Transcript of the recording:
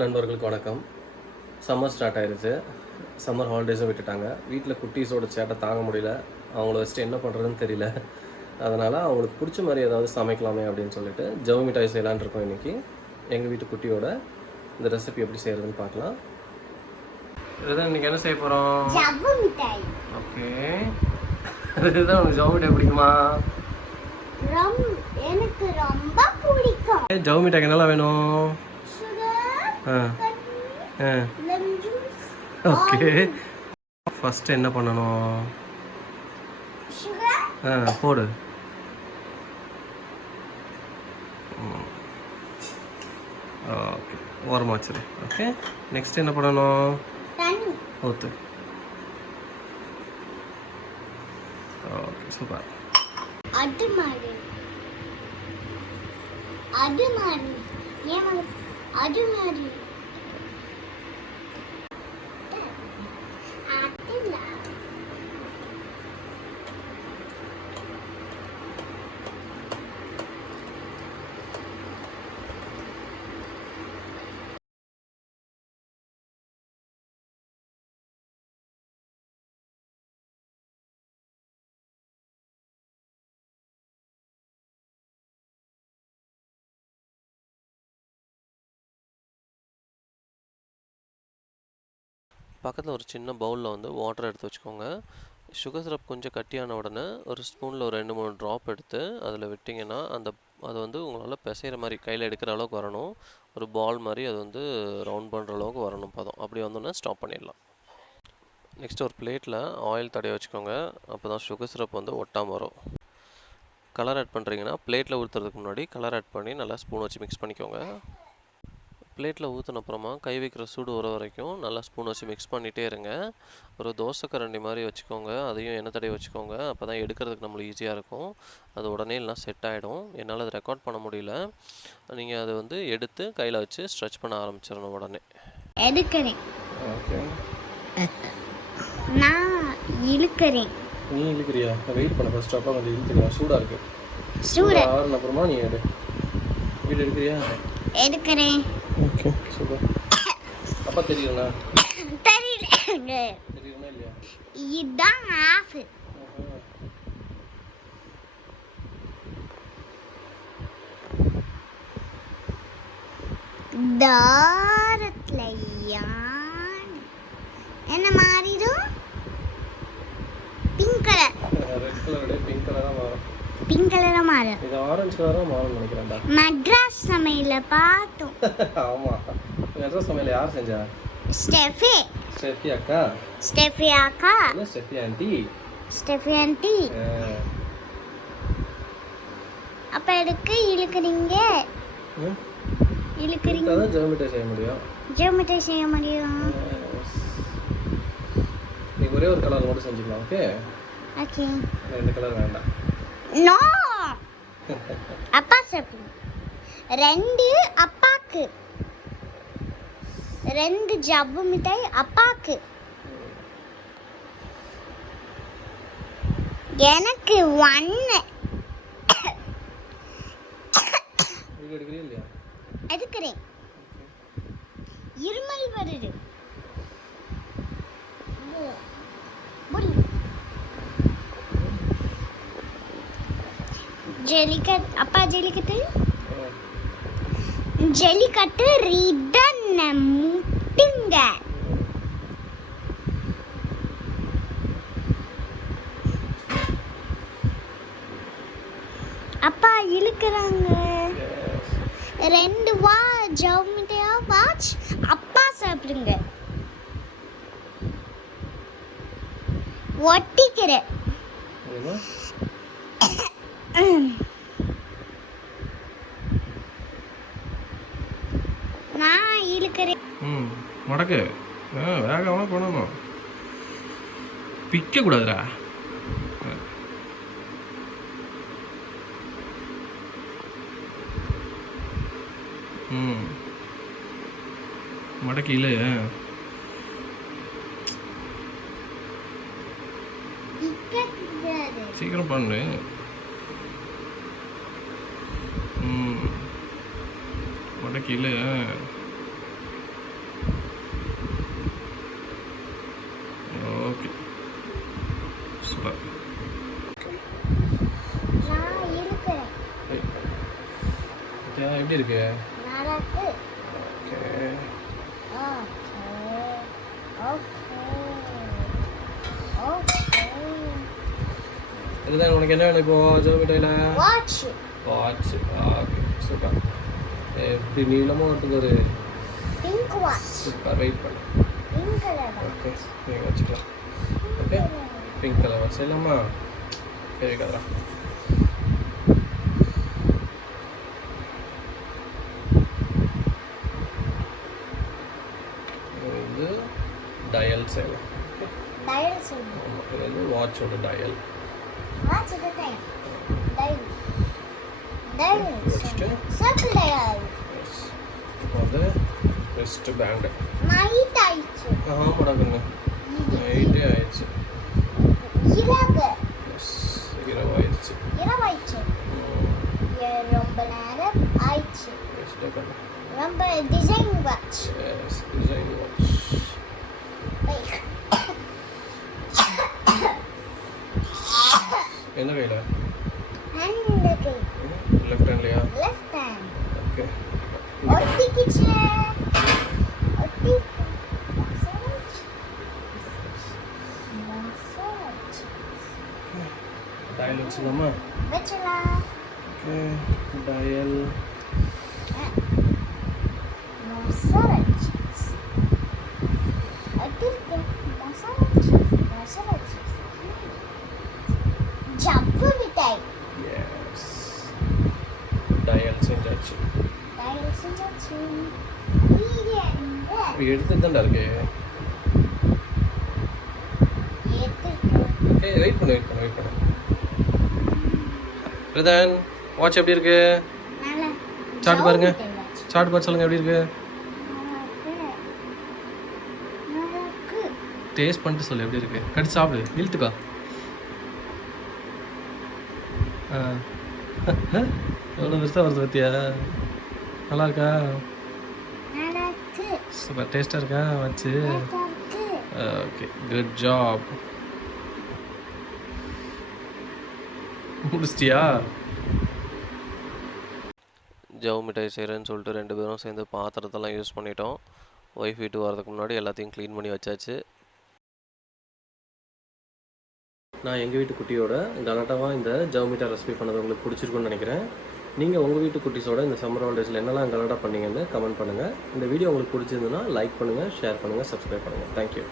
நண்பர்களுக்கு வணக்கம். Summer start ஆயிடுச்சு. சம்மர் ஹாலிடேஸும் விட்டுட்டாங்க. வீட்டில் குட்டீஸோட சேட்டை தாங்க முடியல. அவங்கள வச்சுட்டு என்ன பண்ணுறதுன்னு தெரியல. அதனால் அவங்களுக்கு பிடிச்ச மாதிரி ஏதாவது சமைக்கலாமே அப்படின்னு சொல்லிட்டு ஜவு மிட்டாய் செய்யலான்னு இருக்கோம் இன்றைக்கி. எங்கள் வீட்டு குட்டியோட இந்த ரெசிபி எப்படி செய்கிறதுன்னு பார்க்கலாம். இதுதான் இன்றைக்கி என்ன செய்ய போகிறோம்? ஜவு மிட்டாய். ஓகே, இதுதான் உனக்கு ஜவு மிட்டாய் பிடிக்குமா? எனக்கு ரொம்ப பிடிக்கும். ஜவு மிட்டாய்க்கு என்னெல்லாம் வேணும்? ஓகே, ஃபஸ்ட்டு என்ன பண்ணணும்? போடு. ஓகே, ஓரமாக வச்சிரு. ஓகே, நெக்ஸ்ட் என்ன பண்ணணும்? ஊற்று. Okay, super. அது மாதிரி பக்கத்தில் ஒரு சின்ன பவுலில் வந்து வாட்டர் எடுத்து வச்சுக்கோங்க. சுகர் சிரப் கொஞ்சம் கட்டியான உடனே ஒரு ஸ்பூனில் ஒரு 2-3 ட்ராப் எடுத்து அதில் விட்டிங்கன்னா அது வந்து உங்களால் பிசைகிற மாதிரி கையில் எடுக்கிற அளவுக்கு வரணும். ஒரு பால் மாதிரி அது வந்து ரவுண்ட் பண்ணுற அளவுக்கு வரணும் பதம். அப்படி வந்தோன்னே ஸ்டாப் பண்ணிடலாம். நெக்ஸ்ட் ஒரு பிளேட்டில் ஆயில் தடவி வச்சுக்கோங்க. அப்போ தான் சுகர் சிரப் வந்து ஒட்டாமல் வரும். கலர் ஆட் பண்ணுறீங்கன்னா பிளேட்டில் ஊற்றுறதுக்கு முன்னாடி கலர் ஆட் பண்ணி நல்லா ஸ்பூன் வச்சு மிக்ஸ் பண்ணிக்கோங்க. பிளேட்டில் ஊற்றின அப்புறமா கை வைக்கிற சூடு வர வரைக்கும் நல்லா ஸ்பூன் வச்சு மிக்ஸ் பண்ணிகிட்டே இருங்க. ஒரு தோசை கரண்டி மாதிரி வச்சுக்கோங்க. அதையும் எண்ணெய் தடவி வச்சுக்கோங்க. அப்போ தான் எடுக்கிறதுக்கு நம்மளுக்கு ஈஸியாக இருக்கும். அது உடனே எல்லாம் செட் ஆகிடும். என்னால் அதை ரெக்கார்ட் பண்ண முடியல. நீங்கள் அதை வந்து எடுத்து கையில் வச்சு ஸ்ட்ரெச் பண்ண ஆரம்பிச்சிடணும். உடனே எடுக்கிறேன். ஓகே, நான் இழுக்கிறேன். நீ இழுக்கிறியா? வெயிட் பண்ண ஃபர்ஸ்ட். அப்போ கொஞ்சம் இழுத்துக்கலாம். சூடாக இருக்குது. சூடாக ஆறுன அப்புறமா நீ வீடு எடுக்கிறியா? எடுக்கிறேன். Okay, super. அப்பா தெரியலண்ணா? தெரியல. தெரியுமா இல்லையா? இதுதான் ஆஃப். தாரத்லையா என்ன மாறிடும்? Pink colour. ரெட் கலரோட பிங்க் கலராக மாறும். பிங்க் கலராக மாறும். இது ஆரஞ்சு கலராக மாறும்னு நினைக்கிறேன்டா. மெட்ராஸ் சமையல பார்த்தோம். ஆமாம், மெட்ராஸ் சமையல் யார் செஞ்சா? ஸ்டெஃபி. ஸ்டெஃபி அக்கா. ஸ்டெஃபி அக்கா. இல்லை, ஸ்டெஃபி ஆண்டி. Steffi aunty. அப்ப எதுக்கு இழுக்கிறீங்க? அதான் ஜவு மிட்டாய் செய்ய முடியும். ஜவு மிட்டாய் செய்ய முடியும். நீ ஒரே ஒரு கலர் மட்டும் செஞ்சுக்கலாம். Okay okay. 2 கலர் வேண்டாம். நோ. அப்பா சாப்பிடு. 2 அப்பாக்கு. 2 ஜவ்வு மிட்டாய் அப்பாக்கு. எனக்கு 1. எடுக்கிறியா இல்லையா? எடுக்கிறேன். இருமல் வருது. ஜெலிகட். அப்பா ஜெலிகட்டு. ஜெலிகட்டு ரிடன் முட்டுங்க. அப்பா இழுக்கிறாங்க. 2 வா ஜவு மிட்டாயா வாட்ச். அப்பா சாப்பிடுங்க. ஒட்டிக்கிறேன். நான் இழுக்கிறேன். முடக்கு. வேகமாக பண்ணணும். பிக்க கூடாதுடா. மடக்கி இல்லை. சீக்கிரம் பண்ணு. மடக்கி இல்லை. எப்படி இருக்கு? நல்லா இருக்கு. ஓகே. இதுதான் உனக்கு என்ன வேணும் இப்போ ஜோமிட்டாயில்? வாட்ச். வாட்ச். Okay super. எப்படி நீளமாக வரதுக்கு ஒரு பிங்க் வாட்ச். சூப்பர். வெயிட் பண்ணு. Pink colour. ஓகே நீங்கள் வச்சுக்கலாம். ஓகே பிங்க் கலர் வாட்ச் இல்லைம்மா? சரி கதரா. இது டயல் செய்யலாம். டயல் செய்யணும். இது வந்து வாட்சோட டயல். வாட்ச் இது டயல். டயல். டயல். வச்சுட்டு சர்க்கிள் டயல். அது ரிஸ்ட் பேண்டு. நைட் ஆயிடுச்சு. ஆமாடா கண்ணு, நைட்டே ஆயிடுச்சு. இரவு. எஸ் இரவாயிடுச்சு. இரவாயிடுச்சு. ரொம்ப நேரம் ஆயிடுச்சு. எஸ் கண்ணு. ரொம்ப design watch. Yes design watch. என்ன கையில்? ஹேண்டுக்கு. லெஃப்ட் ஹேண்ட்லையா? Left hand. ஓகே. ஒட்டிக்கிச்சு. ஒட்டி. டயல் வச்சுக்கலாமா? வச்சலாம். Okay dial. மசாலா சீஸ். ஒட்டிருக்கு. மசாலா சீஸ். மசாலா சீஸ். ஜப்பு மிட்டாய். எஸ் டயல் செஞ்சாச்சு. டயல் செஞ்சாச்சு. இது எங்க? எடுத்துட்டு தான்டா இருக்கு. எடுத்துருக்கு. ஏய் வெயிட் பண்ணு. பிரதான் வாட்ச் எப்படி இருக்கு? நல்லா. சாப்பிட்டு பாருங்க. மிட்டாய் watch. சாப்பிட்டு பார்த்து சொல்லுங்க எப்படி இருக்கு? நல்லா இருக்கு. டேஸ்ட் பண்ணிட்டு சொல்லு எப்படி இருக்கு. கடிச்சு சாப்பிடு. இழுத்துக்கோ. எவ்வளோ பெருசாக வருது பத்தியா? நல்லா இருக்கா? நல்லா இருக்கு. சூப்பர். டேஸ்ட்டாக இருக்கா வச்சு? நல்லா இருக்கு. Okay good job. முடிச்சிட்டியா? ஜவ் மிட்டாய் செய்கிறேன்னு சொல்லிட்டு 2 பேரும் சேர்ந்து பாத்திரத்தெல்லாம் யூஸ் பண்ணிட்டோம். ஒய்ஃப் வீட்டுக்கு வரதுக்கு முன்னாடி எல்லாத்தையும் க்ளீன் பண்ணி வச்சாச்சு. நான் எங்கள் வீட்டு குட்டியோட கலாட்டாவாக இந்த ஜவ் மிட்டாய் ரெசிபி பண்ணது உங்களுக்கு பிடிச்சிருக்குன்னு நினைக்கிறேன். நீங்கள் உங்கள் வீட்டு குட்டிஸோட இந்த சம்மர் ஹாலிடேஸில் என்னெல்லாம் கலாட்டா பண்ணீங்கன்னு கமெண்ட் பண்ணுங்கள். இந்த வீடியோ உங்களுக்கு பிடிச்சிருந்துன்னா லைக் பண்ணுங்கள், ஷேர் பண்ணுங்கள், சப்ஸ்கிரைப் பண்ணுங்கள். தேங்க்யூ.